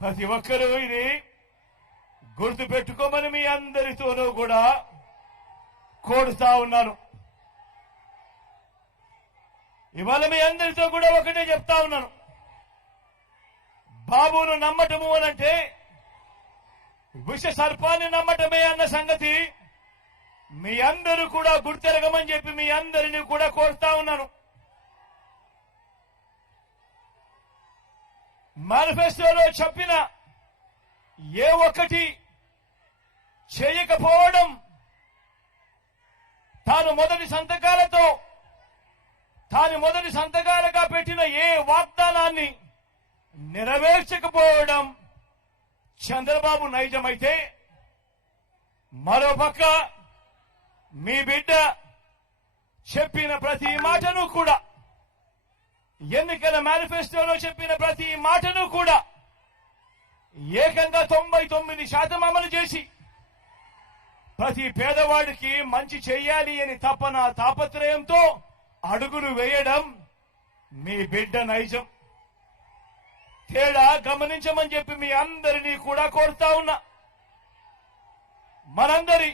ప్రతి ఒక్కరూ ఇది గుర్తు పెట్టుకోమని మీ అందరితోనూ కూడా కోరుతా ఉన్నాను. ఇవాళ మీ అందరితో కూడా ఒకటే చెప్తా ఉన్నాను. బాబును నమ్మటము అనంటే విష సర్పాన్ని నమ్మటమే అన్న సంగతి మీ అందరూ కూడా గుర్తెరగమని చెప్పి మేనిఫెస్టోలో చెప్పిన ఏ ఒక్కటి చేయకపోవడం తాను మొదటి సంతకాలతో తాను మొదటి సంతకాలుగా పెట్టిన ఏ వాగ్దానాన్ని నెరవేర్చకపోవడం చంద్రబాబు నైజమైతే మరోపక్క మీ బిడ్డ చెప్పిన ప్రతి మాటను కూడా ఎన్నికల మేనిఫెస్టోలో చెప్పిన ప్రతి మాటను కూడా ఏకంగా తొంభై తొమ్మిది శాతం అమలు చేసి ప్రతి పేదవాడికి మంచి చేయాలి అని తపన తాపత్రయంతో అడుగులు వేయడం మీ బిడ్డ నైజం. తేడా గమనించమని చెప్పి మీ అందరినీ కూడా కోరుతా ఉన్నా. మనందరి